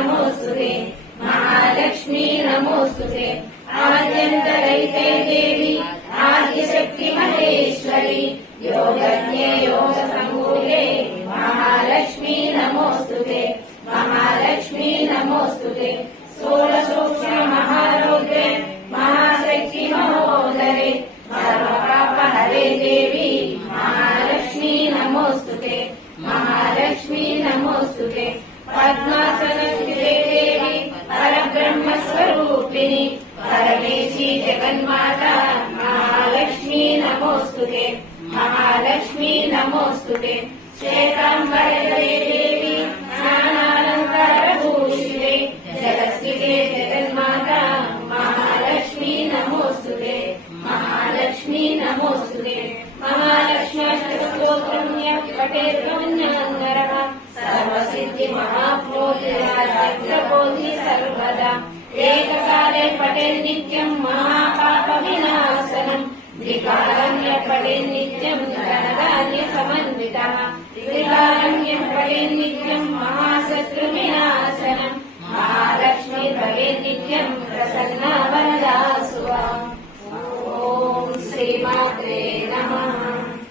नमोस्तुते महालक्ष्मी नमोस्तुते आद्यन्तरहिते देवी आदिशक्ति महेश्वरी योगज्ञे योगसम्भूते महालक्ष्मी नमोस्तुते महालक्ष्मी नमोस्तुते षोडशोक्षर महारौद्रे महाशक्ति महोदरे सर्वपापहरे देवी महालक्ष्मी नमोस्तुते महालक्ष्मी नमोस्तुते पद्मासनस्थिते देवी परब्रह्मस्वरूपिणी परमेशी जगन्माता महालक्ष्मी नमोस्तुते महालक्ष्मी नमोस्तुते श्वेताम्बरे देवी ज्ञानालङ्कारभूषिते जगत्स्थिते जगन्माता महालक्ष्मी नमोस्तुते महालक्ष्मी नमोस्तुते महालक्ष्म्यष्टकस्तोत्रं यः पठेत् पुण्यङ्करः सर्वसिद्धि महाप्रोतिराजग्रबोधि सर्वदा एककाले पठेत् नित्यं महापापविनाशनम् द्विकालं यः पठेत् नित्यं धनधान्यसमन्वितः त्रिकालं यः पठेत् नित्यं महाशत्रुविनाशनम् महालक्ष्मी भवेत् नित्यं प्रसन्ना वरदा सुवा। ॐ श्रीमात्रे